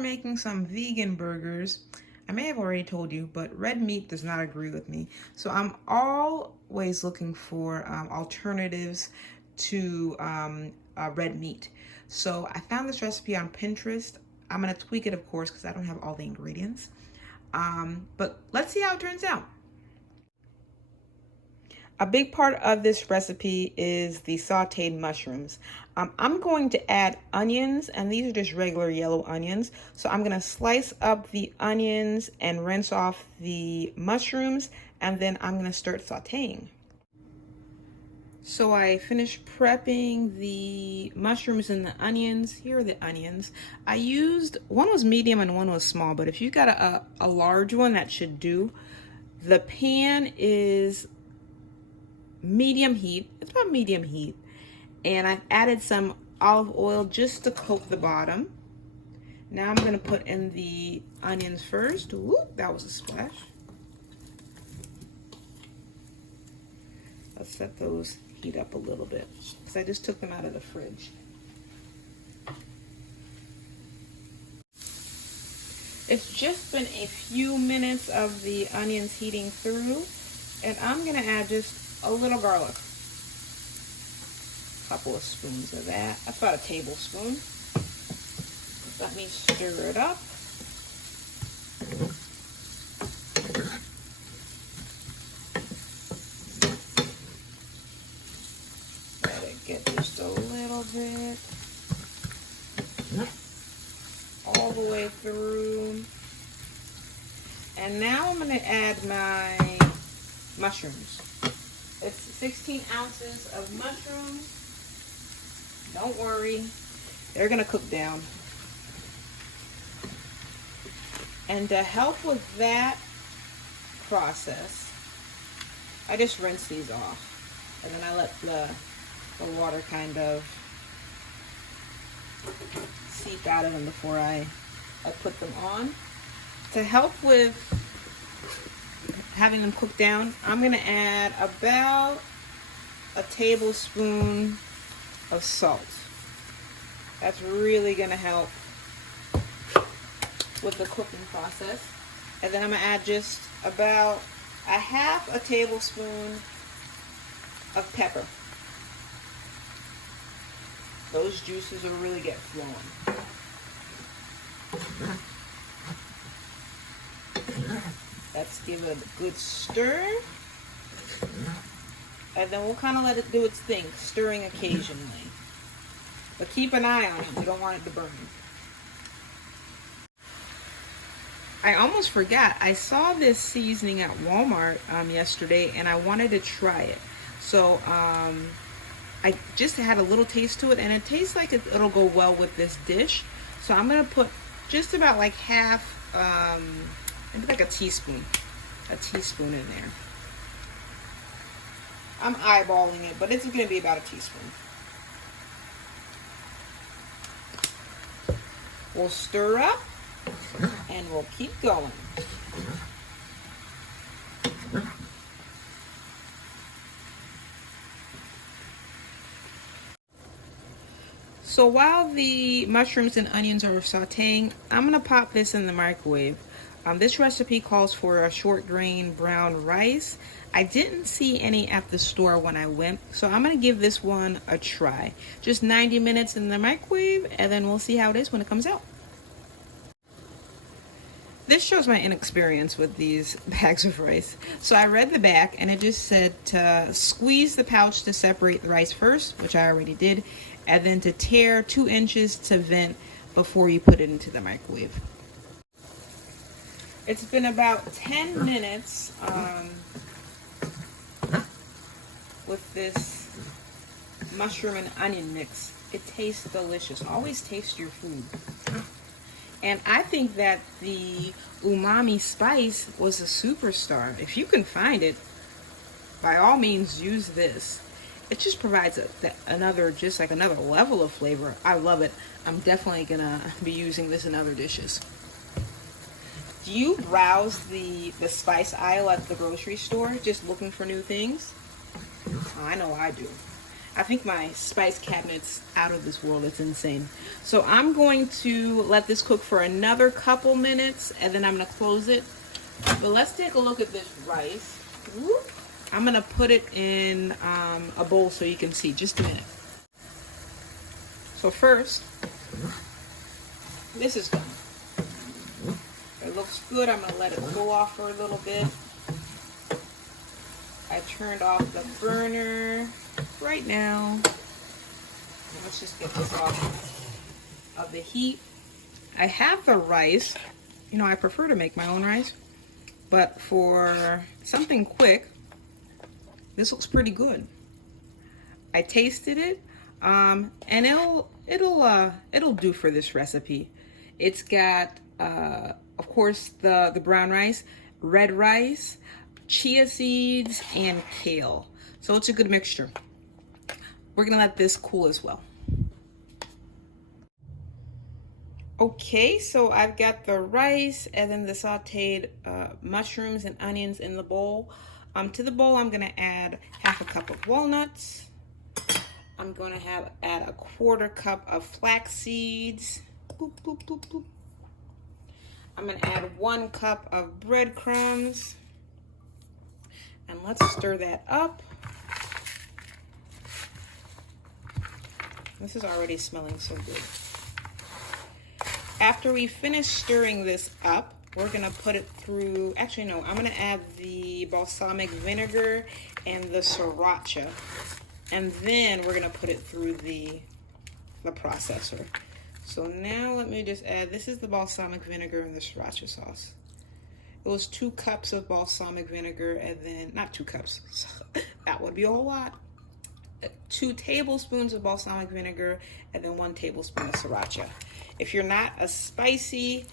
making some vegan burgers. I may have already told you, but red meat does not agree with me. So I'm always looking for alternatives to red meat. So I found this recipe on Pinterest. I'm gonna tweak it, of course, because I don't have all the ingredients. But let's see how it turns out. A big part of this recipe is the sauteed mushrooms. I'm going to add onions, and these are just regular yellow onions. So I'm going to slice up the onions and rinse off the mushrooms, and then I'm going to start sauteing. So I finished prepping the mushrooms and the onions. Here are the onions. I used, one was medium and one was small, but if you've got a large one, that should do. The pan is medium heat. It's about medium heat. And I've added some olive oil just to coat the bottom. Now I'm going to put in the onions first. Ooh, that was a splash. Let's let those heat up a little bit because I just took them out of the fridge. It's just been a few minutes of the onions heating through, and I'm going to add just a little garlic. A couple of spoons of that. That's about a tablespoon. Let me stir it up. Let it get just a little bit. All the way through. And now I'm going to add my mushrooms. It's 16 ounces of mushrooms. Don't worry, they're gonna cook down. And to help with that process, I just rinse these off. And then I let the water kind of seep out of them before I put them on. To help with having them cook down, I'm going to add about a tablespoon of salt. That's really going to help with the cooking process. And then I'm going to add just about a half a tablespoon of pepper. Those juices will really get flowing. Let's give it a good stir. And then we'll kind of let it do its thing, stirring occasionally. But keep an eye on it. You don't want it to burn. I almost forgot. I saw this seasoning at Walmart yesterday, and I wanted to try it. So I just had a little taste to it, and it tastes like it'll go well with this dish. So I'm going to put just about like half, maybe like a teaspoon in there. I'm eyeballing it, but it's going to be about a teaspoon. We'll stir up, and we'll keep going. So while the mushrooms and onions are sauteing, I'm going to pop this in the microwave. This recipe calls for a short grain brown rice. I didn't see any at the store when I went, so I'm going to give this one a try. Just 90 minutes in the microwave, and then we'll see how it is when it comes out. This shows my inexperience with these bags of rice. So I read the back, and it just said to squeeze the pouch to separate the rice first, which I already did, and then to tear 2 inches to vent before you put it into the microwave. It's been about 10 minutes with this mushroom and onion mix. It tastes delicious. Always taste your food. And I think that the umami spice was a superstar. If you can find it, by all means use this. It just provides another level of flavor. I love it. I'm definitely gonna be using this in other dishes. Do you browse the spice aisle at the grocery store just looking for new things? I know I do. I think my spice cabinet's out of this world. It's insane. So I'm going to let this cook for another couple minutes, and then I'm going to close it. But let's take a look at this rice. Whoop. I'm going to put it in a bowl so you can see. Just a minute. So first, this is done. It looks good. I'm going to let it cool off for a little bit. I turned off the burner right now. Let's just get this off of the heat. I have the rice. You know, I prefer to make my own rice, but for something quick, this looks pretty good. I tasted it, and it'll do for this recipe. It's got, of course, the brown rice, red rice, chia seeds, and kale. So it's a good mixture. We're gonna let this cool as well. Okay, so I've got the rice and then the sauteed mushrooms and onions in the bowl. To the bowl, I'm gonna add half a cup of walnuts. I'm gonna add a 1/4 cup of flax seeds. Boop, boop, boop, boop. I'm gonna add 1 cup of breadcrumbs. And let's stir that up. This is already smelling so good. After we finish stirring this up, we're gonna put it through, actually no, I'm gonna add the balsamic vinegar and the Sriracha. And then we're gonna put it through the processor. So now let me just add, this is the balsamic vinegar and the Sriracha sauce. It was 2 cups of balsamic vinegar, and then, not 2 cups, that would be a whole lot. 2 tablespoons of balsamic vinegar, and then 1 tablespoon of Sriracha. If you're not a spicy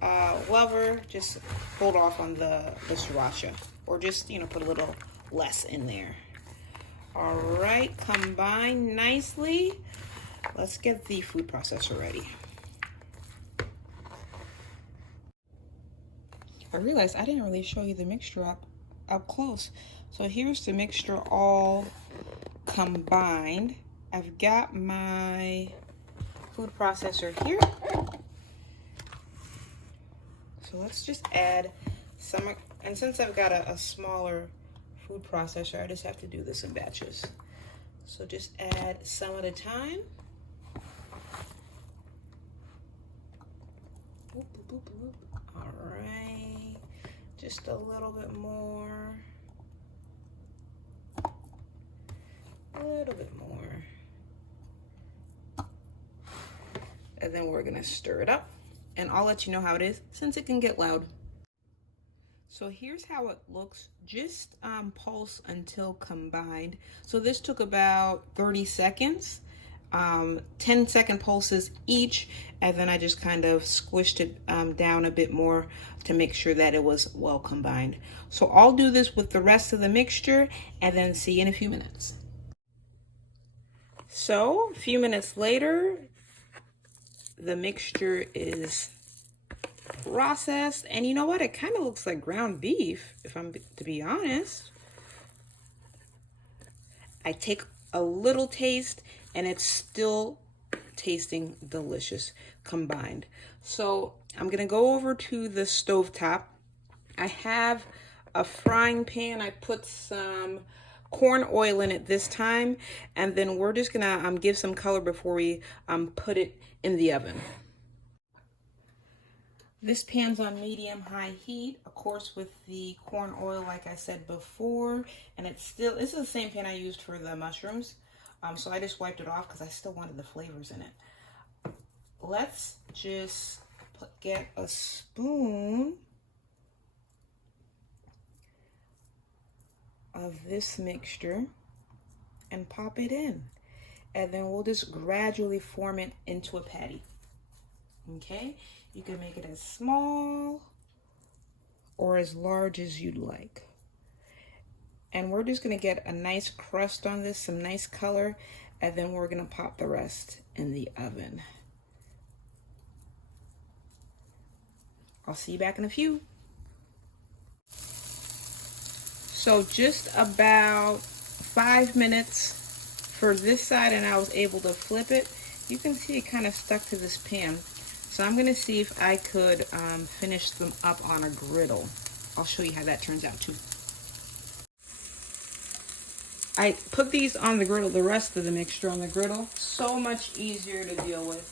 lover, just hold off on the Sriracha, or just, you know, put a little less in there. All right, combine nicely. Let's get the food processor ready. I realized I didn't really show you the mixture up close. So here's the mixture all combined. I've got my food processor here. So let's just add some, and since I've got a smaller food processor, I just have to do this in batches. So just add some at a time. Boop, boop, boop, boop. All right, just a little bit more. A little bit more. And then we're gonna stir it up, and I'll let you know how it is since it can get loud. So here's how it looks. Just pulse until combined. So this took about 30 seconds, 10-second pulses each, and then I just kind of squished it down a bit more to make sure that it was well combined. So I'll do this with the rest of the mixture and then see you in a few minutes. So a few minutes later, the mixture is processed, and you know what, it kind of looks like ground beef, if I'm to be honest. I take a little taste and it's still tasting delicious combined. So I'm gonna go over to the stovetop. I have a frying pan. I put some corn oil in it this time, and then we're just gonna give some color before we put it in the oven. This pan's on medium-high heat, of course, with the corn oil, like I said before, and this is the same pan I used for the mushrooms, so I just wiped it off because I still wanted the flavors in it. Let's just get a spoon of this mixture and pop it in, and then we'll just gradually form it into a patty. Okay, you can make it as small or as large as you'd like. And we're just gonna get a nice crust on this, some nice color, and then we're gonna pop the rest in the oven. I'll see you back in a few. So just about 5 minutes for this side and I was able to flip it, you can see it kind of stuck to this pan. So I'm gonna see if I could finish them up on a griddle. I'll show you how that turns out too. I put these on the griddle, the rest of the mixture on the griddle. So much easier to deal with.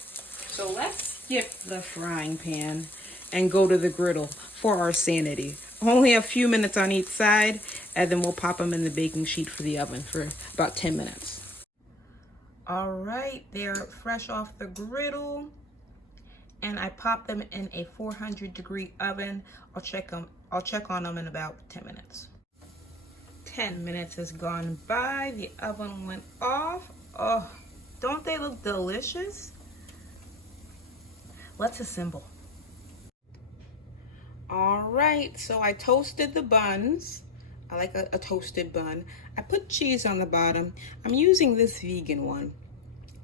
So let's skip the frying pan and go to the griddle for our sanity. Only a few minutes on each side, and then we'll pop them in the baking sheet for the oven for about 10 minutes. All right, they're fresh off the griddle, and I popped them in a 400-degree oven. I'll check on them in about 10 minutes. 10 minutes has gone by. The oven went off. Oh, don't they look delicious? Let's assemble. All right, so I toasted the buns. I like a toasted bun. I put cheese on the bottom. I'm using this vegan one.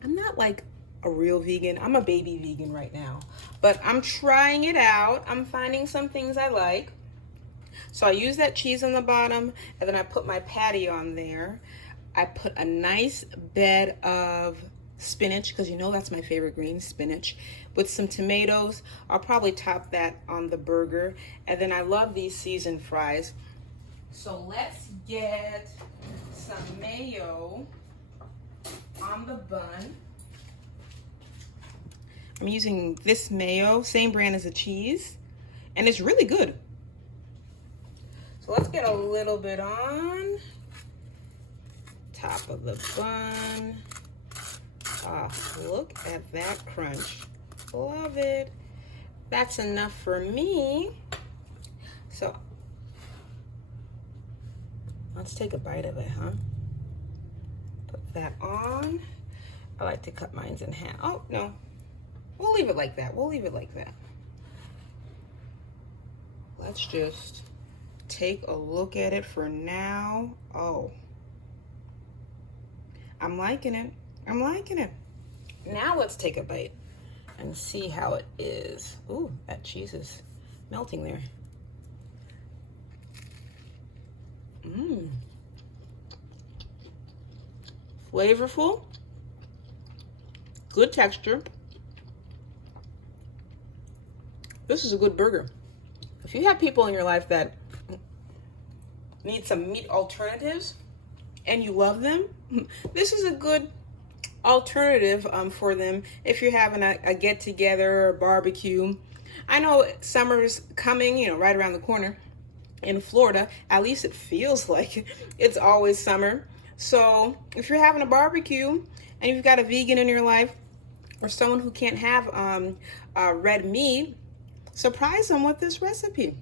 I'm not like a real vegan. I'm a baby vegan right now, but I'm trying it out. I'm finding some things I like. So I use that cheese on the bottom, and then I put my patty on there. I put a nice bed of spinach, because you know that's my favorite green, spinach, with some tomatoes. I'll probably top that on the burger. And then I love these seasoned fries. So let's get some mayo on the bun. I'm using this mayo, same brand as the cheese, and it's really good. So let's get a little bit on top of the bun. Ah, look at that crunch. Love it. That's enough for me. So let's take a bite of it, huh? Put that on. I like to cut mine in half. Oh, no. We'll leave it like that. We'll leave it like that. Let's just take a look at it for now. Oh, I'm liking it. I'm liking it. Now let's take a bite and see how it is. Ooh, that cheese is melting there. Mmm. Flavorful. Good texture. This is a good burger. If you have people in your life that need some meat alternatives and you love them, this is a good alternative for them if you're having a get-together or barbecue. I know summer's coming, you know, right around the corner in Florida. At least it feels like it's always summer. So if you're having a barbecue and you've got a vegan in your life or someone who can't have red meat, surprise them with this recipe.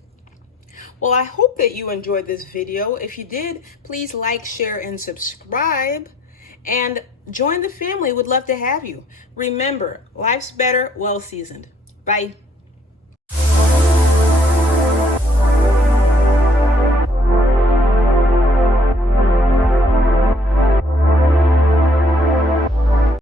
Well, I hope that you enjoyed this video. If you did, please like, share, and subscribe. And join the family. Would love to have you. Remember, life's better, well seasoned. Bye.